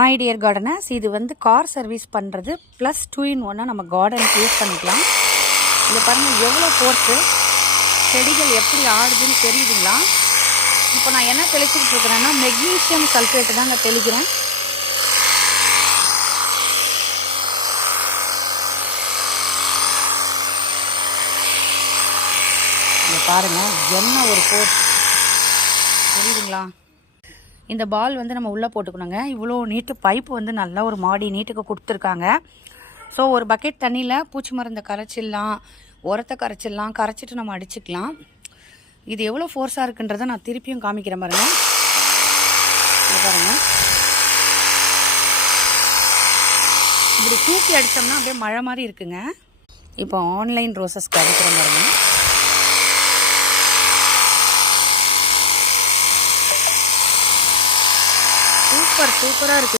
Hi dear gardeners, இது வந்து car service பண்ணுறது ப்ளஸ் 2 in 1 நம்ம கார்டனுக்கு யூஸ் பண்ணிக்கலாம். இதை பாருங்கள் எவ்வளோ ஃபோர்ஸு, செடிகள் எப்படி ஆடுதுன்னு தெரியுதுங்களா? இப்போ நான் என்ன தெளிச்சுக்கிட்டு இருக்கிறேன்னா மெக்னீஷியம் சல்ஃபேட்டு தான் நான் தெளிக்கிறேன். இதை பாருங்கள் என்ன ஒரு ஃபோர்ஸ் தெரியுதுங்களா? இந்த பால் வந்து நம்ம உள்ளே போட்டுக்கணுங்க. இவ்வளோ நீட்டு பைப்பு வந்து நல்லா ஒரு மாடி நீட்டுக்கு கொடுத்துருக்காங்க. ஸோ ஒரு பக்கெட் தண்ணியில் பூச்சி மருந்தை கரைச்சிடலாம், உரத்தை கரைச்சிடலாம், கரைச்சிட்டு நம்ம அடிச்சுக்கலாம். இது எவ்வளோ ஃபோர்ஸாக இருக்குன்றதை நான் திருப்பியும் காமிக்கிறேன் பாருங்க. பாருங்க, இப்படி தூக்கி அடித்தோம்னா அப்படியே மழை மாதிரி இருக்குங்க. இப்போ ஆன்லைன் ரோசஸ்க்கு அடிக்கிற பாருங்க. சூப்பராக இருக்குது.